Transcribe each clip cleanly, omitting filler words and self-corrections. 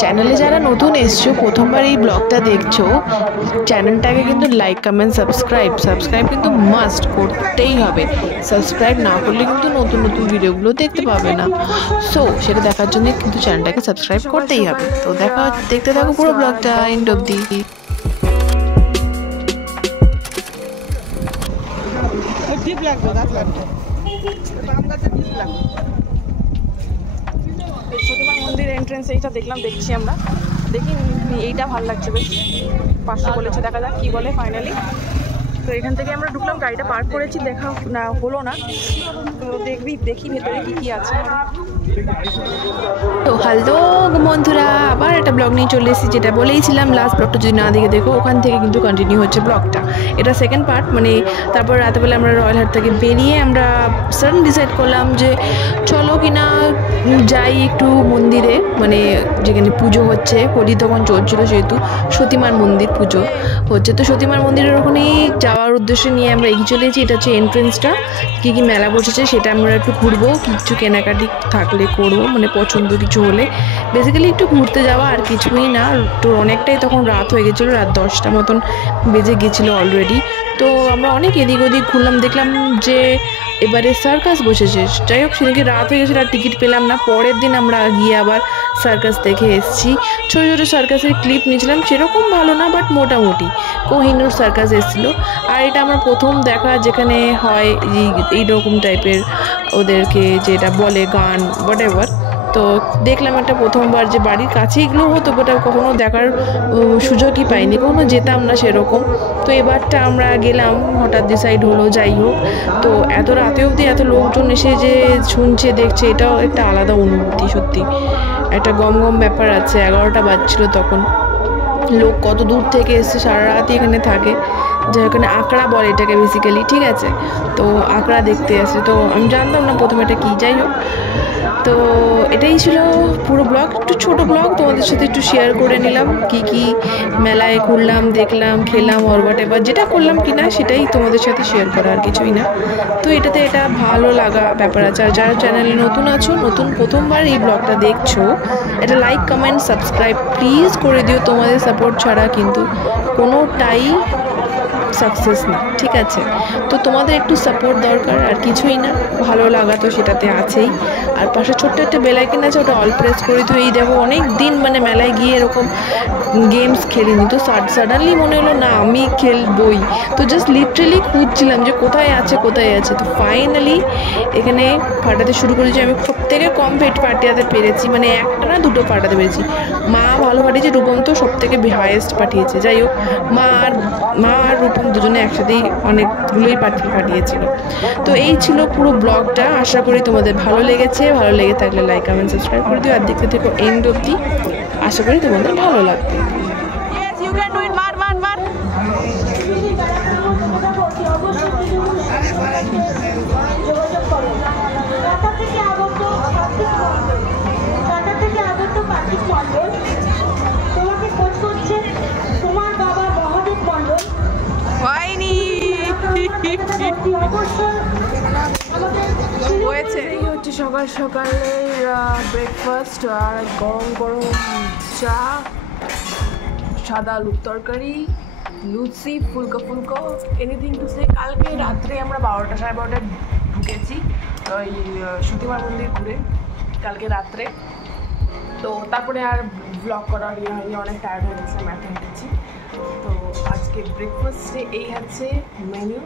চ্যানেলে যারা নতুন এসছো, প্রথমবার এই ব্লগটা দেখছো, চ্যানেলটাকে কিন্তু লাইক কমেন্ট সাবস্ক্রাইব কিন্তু মাস্ট করতেই হবে। সাবস্ক্রাইব না করলে কিন্তু নতুন নতুন ভিডিওগুলো দেখতে পাবে না। সো সেটা দেখার জন্য কিন্তু চ্যানেলটাকে সাবস্ক্রাইব করতেই হবে। তো দেখতে থাকো পুরো ব্লগটা এন্ড অবধি। সতীমার মন্দির এন্ট্রেন্স এইটা দেখছি আমরা। দেখি এইটা ভালো লাগছে বেশ, 500 বলেছে, দেখা যাক কি বলে ফাইনালি। তো এখান থেকে আমরা ঢুকলাম, গাড়িটা পার্ক করেছি, দেখা না হলো না। তো দেখি ভেতরে কি আছে। তো হ্যালো বন্ধুরা, আবার একটা ব্লগ নিয়ে চলে এসেছি। যেটা বলেইছিলাম, লাস্ট ব্লগটা যদি না দেখে দেখো, ওখান থেকে কিন্তু কন্টিনিউ হচ্ছে ব্লগটা। এটা সেকেন্ড পার্ট। মানে তারপর রাতেবেলা আমরা রয়্যালহাট থেকে বেরিয়ে আমরা সাডেন ডিসাইড করলাম যে চলো কিনা যাই একটু মন্দিরে, মানে যেখানে পুজো হচ্ছে, হোলি তখন চলছিল, যেহেতু সতীমার মন্দির পুজো হচ্ছে। তো সতীমার মন্দিরের ওখানেই যাওয়ার উদ্দেশ্য নিয়ে আমরা এগিয়ে চলেছি। এটা হচ্ছে এন্ট্রেন্সটা। কী কী মেলা বসেছে সেটা আমরা একটু ঘুরবো, কিছু কেনাকাটি থাকলে করবো, মানে পছন্দ কিছু হলে। বেসিক্যালি একটু ঘুরতে যাওয়া, আর কিছুই না। তো অনেকটাই তখন রাত হয়ে গেছিলো, রাত 10টা মতন বেজে গেছিলো অলরেডি। তো আমরা অনেক এদিক ওদিক ঘুরলাম, দেখলাম যে এবারে সার্কাস বসেছে। যাই হোক, সেদিকে রাত হয়ে গেছিলো আর টিকিট পেলাম না। পরের দিন আমরা গিয়ে আবার সার্কাস দেখে এসেছি। ছোটো ছোটো সার্কাসের ক্লিপ নিয়েছিলাম, সেরকম ভালো না, বাট মোটামুটি। কোহিনুর সার্কাস এসেছিলো। আর এটা আমার প্রথম দেখা যেখানে হয় এইরকম টাইপের, ওদেরকে যেটা বলে গান হোয়াট এভার। তো দেখলাম একটা প্রথমবার, যে বাড়ির কাছে এগুলো হতো, ওটা কখনো দেখার সুযোগই পাইনি, কখনো যেতাম না সেরকম। তো এবারটা আমরা গেলাম, হঠাৎ ডিসাইড হলো যাই হোক। তো এত রাতে অবধি এত লোকজন এসে যে শুনছে দেখছে, এটাও একটা আলাদা অনুভূতি। সত্যি একটা গম ব্যাপার আছে। 11টা বাজছিল তখন। লোক কত দূর থেকে এসছে, সারা রাতই এখানে থাকে। যেখানে আঁকড়া বলে এটাকে বেসিক্যালি, ঠিক আছে। তো আঁকড়া দেখতে আসে। তো আমি জানতাম না প্রথমে এটা কী, যাই হোক। তো এটাই ছিল পুরো ব্লগ, একটু ছোটো ব্লগ, তোমাদের সাথে একটু শেয়ার করে নিলাম। কি মেলায় ঘুরলাম, দেখলাম, খেলাম, অর হোয়াট এভার, যেটা করলাম কিনা সেটাই তোমাদের সাথে শেয়ার করা, আর কিছুই না। তো এটাতে এটা ভালো লাগা ব্যাপার আছে। আর যারা চ্যানেলে নতুন আছো, প্রথমবার এই ব্লগটা দেখছো, এটা লাইক কমেন্ট সাবস্ক্রাইব প্লিজ করে দিও। তোমাদের সাপোর্ট ছাড়া কিন্তু কোনোটাই সাকসেস না, ঠিক আছে। তো তোমাদের একটু সাপোর্ট দরকার, আর কিছুই না। ভালো লাগা তো সেটাতে আছেই। আর পাশে ছোট্ট একটা বেলাইকেন আছে, ওটা অল প্রেস করে। তো এই দেখো, অনেক দিন মানে মেলায় গিয়ে এরকম গেমস খেলিনি। তো সাডেনলি মনে হলো না আমি খেলবই। তো জাস্ট লিটারেলি খুঁজছিলাম যে কোথায় আছে। তো ফাইনালি এখানে ফাটাতে শুরু করেছি। আমি সব থেকে কম ফাটাতে পেরেছি, মানে একটা না দুটো ফাটাতে পেরেছি। মা ভালো ফাটিয়েছে, রূপম তো সব থেকে হাইয়েস্ট পাঠিয়েছে। যাই হোক, মা আর রূপম দুজনে একসাথেই অনেকগুলোই ফাটিয়েছিল। তো এই ছিল পুরো ব্লগটা। আশা করি তোমাদের ভালো লেগেছে। ভালো লেগে থাকলে লাইক কমেন্ট সাবস্ক্রাইব করে দিও, আর দেখতে থেকো এন্ড অবধি। আশা করি তোমাদের ভালো লাগবে। এই হচ্ছে সকাল সকালের ব্রেকফাস্ট, আর গরম চা, সাদা আলুর তরকারি, লুচি, ফুলকো এনিথিং টু সে। কালকে রাত্রে আমরা 12টা সাড়ে 12টায় ঢুকেছি ওই সতীমার মন্দির ঘুরে, কালকে রাত্রে। তো তারপরে আর ব্লগ করার হয়নি, অনেক টায়ার্ড হয়ে গেছে, ম্যাথে হেঁটেছি। তো আজকে ব্রেকফাস্টে এই হচ্ছে মেনু।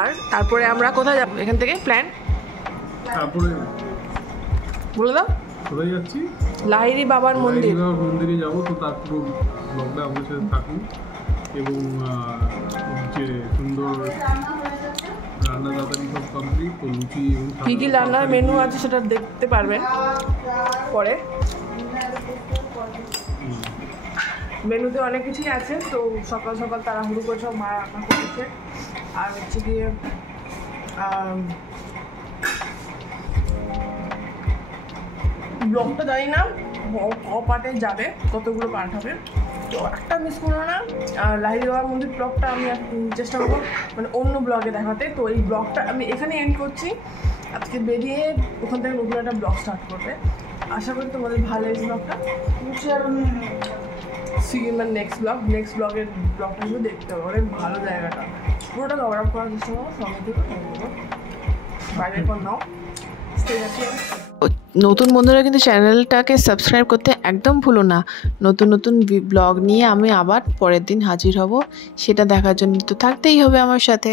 আর তারপরে আমরা কোথায় যাবো এখান থেকে প্ল্যান, তারপরে বলে দাও। কোথায় যাচ্ছি? লাহিড়ী বাবার মন্দিরে যাবো। তো তারপর ব্লগটা আমাদের সাথে থাকুন, এবং যে সুন্দর রান্না তাড়াতাড়ি সব কমপ্লিট। তো লুচি এবং কী কী রান্নার মেনু আছে সেটা দেখতে পারবেন পরে। মেনুতে অনেক কিছুই আছে। তো সকাল সকাল তাড়াহুড়ো করে সব মা রান্না করেছে। আর হচ্ছে গিয়ে ব্লগটা জানি না পার্টে যাবে, কতগুলো পার্ট হবে। তো একটা মিস করো না, লাহিড়ী বাবার মন্দির ব্লগটা আমি চেষ্টা করবো মানে অন্য ব্লগে দেখাতে। তো এই ব্লগটা আমি এখানে এন্ড করছি। আজকে বেরিয়ে ওখান থেকে নতুন একটা ব্লগ স্টার্ট করবে। আশা করি তোমাদের ভালো লেগেছে ব্লগটা। সিগিমার নেক্সট ব্লগের ব্লগটা কিন্তু দেখতে হবে, অনেক ভালো জায়গাটা, পুরোটা কভার আপ করার চেষ্টা করো, সঙ্গে থেকে বাইরের পর নাও। নতুন বন্ধুরা কিন্তু চ্যানেলটাকে সাবস্ক্রাইব করতে একদম ভুলো না। নতুন নতুন ব্লগ নিয়ে আমি আবার পরের দিন হাজির হব, সেটা দেখার জন্য তো থাকতেই হবে আমার সাথে।